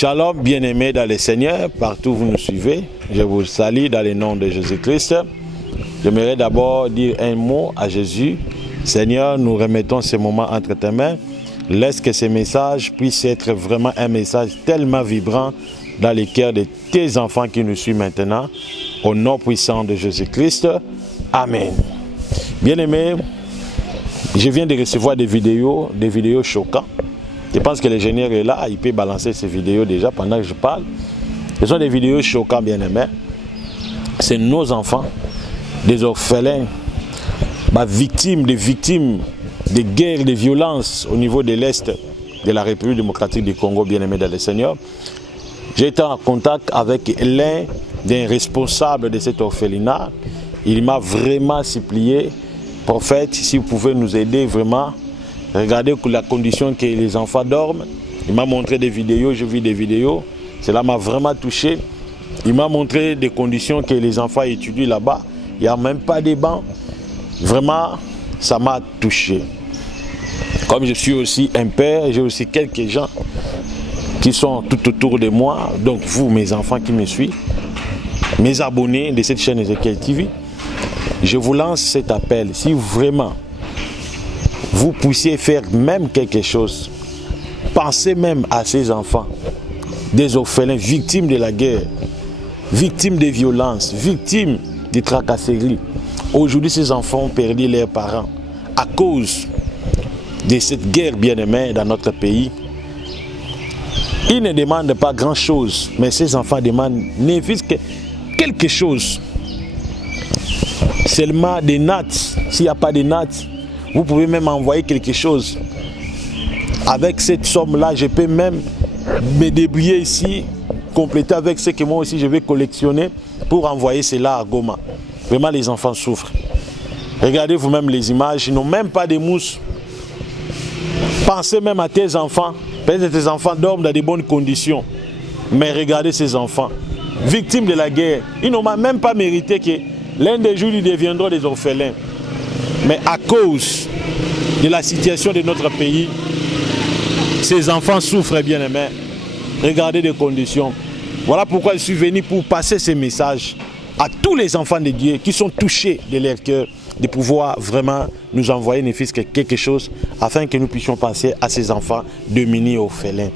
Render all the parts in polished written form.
Shalom, bien-aimés dans le Seigneur, partout où vous nous suivez. Je vous salue dans le nom de Jésus-Christ. J'aimerais d'abord dire un mot à Jésus. Seigneur, nous remettons ce moment entre tes mains. Laisse que ce message puisse être vraiment un message tellement vibrant dans les cœurs de tes enfants qui nous suivent maintenant. Au nom puissant de Jésus-Christ. Amen. Bien-aimés, je viens de recevoir des vidéos choquantes. Je pense que l'ingénieur est là, il peut balancer ces vidéos déjà pendant que je parle. Ce sont des vidéos choquantes, bien-aimés. C'est nos enfants, des orphelins, victimes de guerres, de violences au niveau de l'Est de la République démocratique du Congo, bien-aimés dans le Seigneur. J'ai été en contact avec l'un des responsables de cet orphelinat. Il m'a vraiment supplié, prophète, si vous pouvez nous aider vraiment. Regardez la condition que les enfants dorment. Il m'a montré des vidéos, j'ai vu des vidéos. Cela m'a vraiment touché. Il m'a montré des conditions que les enfants étudient là-bas. Il n'y a même pas de bancs. Vraiment, ça m'a touché. Comme je suis aussi un père, j'ai aussi quelques gens qui sont tout autour de moi. Donc vous, mes enfants qui me suivent, mes abonnés de cette chaîne Ezekiel TV, je vous lance cet appel. Si vraiment vous puissiez faire même quelque chose, pensez même à ces enfants, des orphelins, victimes de la guerre, victimes de violences, victimes de tracasseries. Aujourd'hui, ces enfants ont perdu leurs parents à cause de cette guerre bien-aimée dans notre pays. Ils ne demandent pas grand-chose, mais ces enfants demandent ne fût-ce que quelque chose. Seulement des nattes. S'il n'y a pas de nattes, vous pouvez même envoyer quelque chose. Avec cette somme-là, je peux même me débrouiller ici, compléter avec ce que moi aussi je vais collectionner pour envoyer cela à Goma. Vraiment, les enfants souffrent. Regardez vous-même les images, ils n'ont même pas de mousse. Pensez même à tes enfants. Peut-être que tes enfants dorment dans de bonnes conditions. Mais regardez ces enfants, victimes de la guerre. Ils n'ont même pas mérité que l'un des jours, ils deviendront des orphelins. Mais à cause de la situation de notre pays, ces enfants souffrent, bien aimés. Regardez les conditions. Voilà pourquoi je suis venu pour passer ces messages à tous les enfants de Dieu qui sont touchés de leur cœur, de pouvoir vraiment nous envoyer ne fût-ce que quelque chose afin que nous puissions penser à ces enfants démunis et orphelins.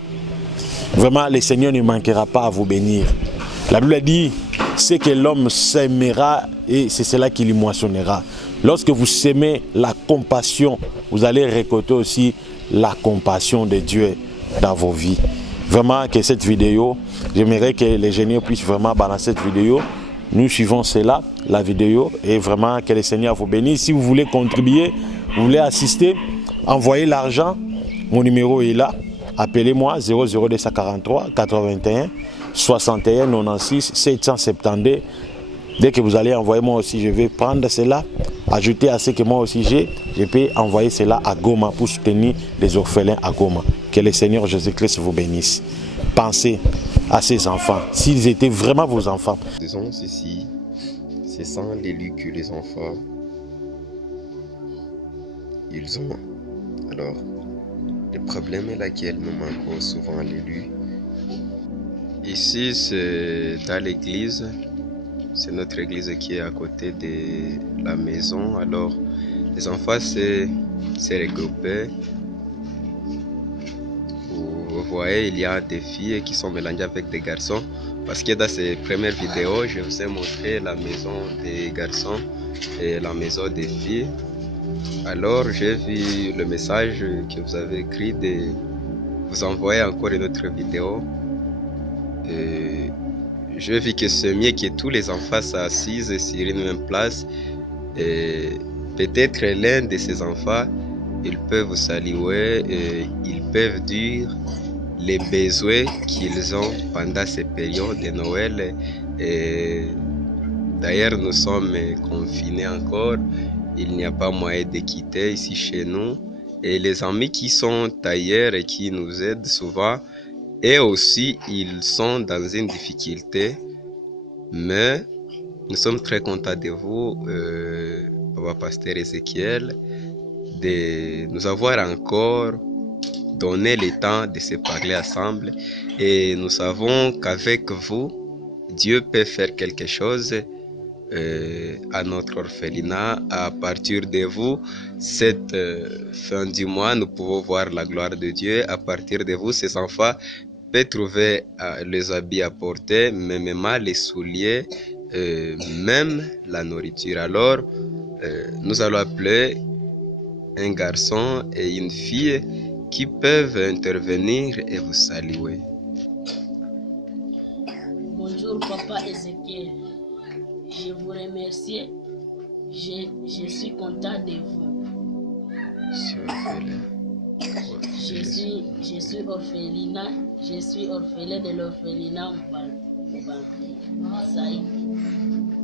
Vraiment, le Seigneur ne manquera pas à vous bénir. La Bible dit, c'est que l'homme s'aimera et c'est cela qui lui moissonnera. Lorsque vous sémez la compassion, vous allez récolter aussi la compassion de Dieu dans vos vies. Vraiment que cette vidéo, j'aimerais que les génies puissent vraiment balancer cette vidéo. Nous suivons cela, la vidéo, et vraiment que le Seigneur vous bénisse. Si vous voulez contribuer, vous voulez assister, envoyez l'argent. Mon numéro est là. Appelez-moi 00243 81 61 96 772. Dès que vous allez envoyer, moi aussi, je vais prendre cela, ajouter à ce que moi aussi j'ai, je peux envoyer cela à Goma pour soutenir les orphelins à Goma. Que le Seigneur Jésus-Christ vous bénisse. Pensez à ces enfants, s'ils étaient vraiment vos enfants. Disons ceci, c'est sans l'élu que les enfants, ils ont. Alors, le problème est laquelle nous manquons souvent à l'élu. Ici, c'est dans l'église. C'est notre église qui est à côté de la maison. Alors, les enfants s'est regroupés. Vous voyez, il y a des filles qui sont mélangées avec des garçons. Parce que dans ces premières vidéos, je vous ai montré la maison des garçons et la maison des filles. Alors, j'ai vu le message que vous avez écrit de vous envoyer encore une autre vidéo. Et je vis que c'est mieux que tous les enfants s'assisent sur une même place. Et peut-être l'un de ces enfants, ils peuvent saluer et ils peuvent dire les besoins qu'ils ont pendant ces périodes de Noël. Et d'ailleurs, nous sommes confinés encore. Il n'y a pas moyen de quitter ici chez nous. Et les amis qui sont ailleurs et qui nous aident souvent, et aussi, ils sont dans une difficulté, mais nous sommes très contents de vous, Papa Pasteur Ezekiel, de nous avoir encore donné le temps de se parler ensemble. Et nous savons qu'avec vous, Dieu peut faire quelque chose à notre orphelinat. À partir de vous, cette fin du mois, nous pouvons voir la gloire de Dieu. À partir de vous, ces enfants peuvent trouver les habits à porter, même les souliers, même la nourriture. Alors, nous allons appeler un garçon et une fille qui peuvent intervenir et vous saluer. Bonjour Papa Ézéchiel, je vous remercie, je suis content de vous. Je suis orphelinat, je suis orphelin de l'orphelinat Saïd.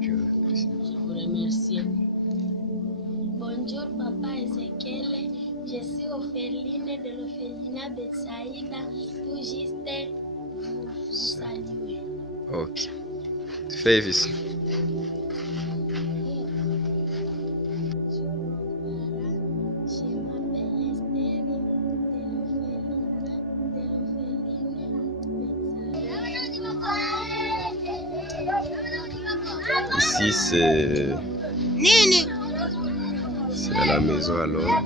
Je vous remercie. Bonjour Papa Ézéchiel, je suis orpheline de l'orphelinat Betsaïda, tout juste vous saluer. Ok. Fais ici. Ici c'est à la maison alors.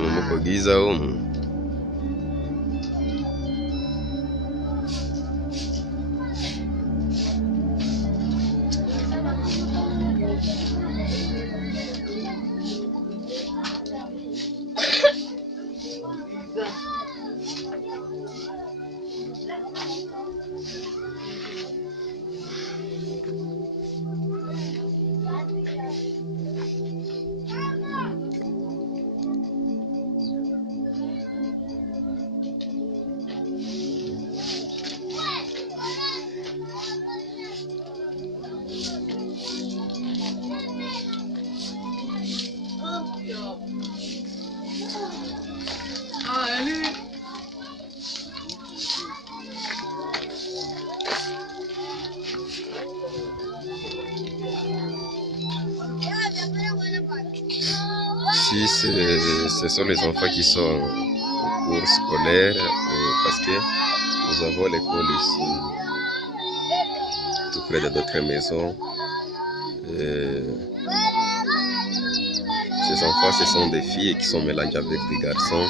Mukogiza humu. Ici, ce sont les enfants qui sont au cours scolaire parce que nous avons l'école ici, tout près de notre maison. Ces enfants, ce sont des filles qui sont mélangées avec des garçons.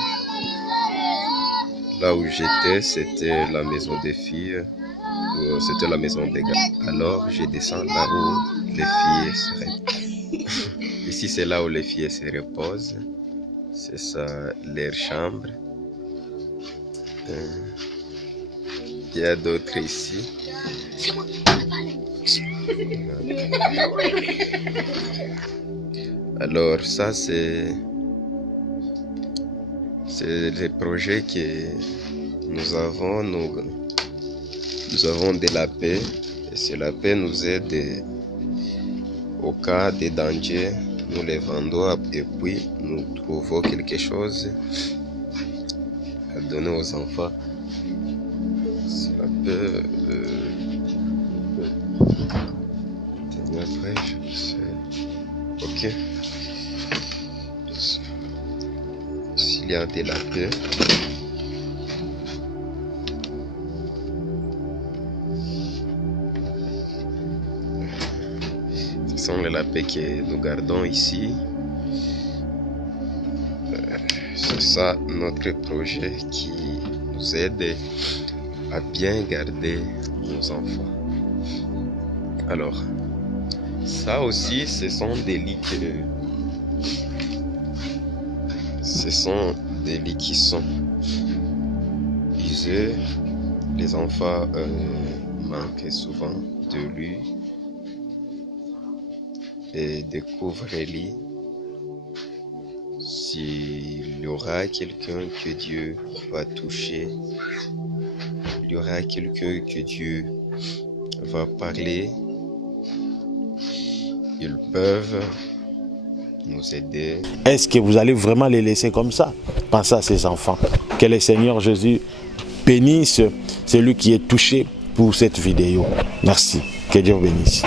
Là où j'étais, c'était la maison des filles, c'était la maison des gars. Alors, je descends là où les filles se reposent. Ici, c'est là où les filles se reposent. C'est ça, leur chambre. Il y a d'autres ici. Alors, ça, c'est le projet que nous avons. Nous avons de la paix. Et c'est la paix nous aide au cas de danger. Nous les vendons et puis nous trouvons quelque chose à donner aux enfants. C'est la paix. Après, je sais. Ok. S'il y a de la paix. Ce sont les lapins que nous gardons ici. C'est ça notre projet qui nous aide à bien garder nos enfants. Alors, ça aussi, ce sont des lits qui sont usés. les enfants manquent souvent de lui et découvrez-lui. S'il y aura quelqu'un que Dieu va toucher, il y aura quelqu'un que Dieu va parler, ils peuvent nous aider. Est-ce que vous allez vraiment les laisser comme ça? Pensez à ces enfants. Que le Seigneur Jésus bénisse celui qui est touché pour cette vidéo. Merci. Que Dieu vous bénisse.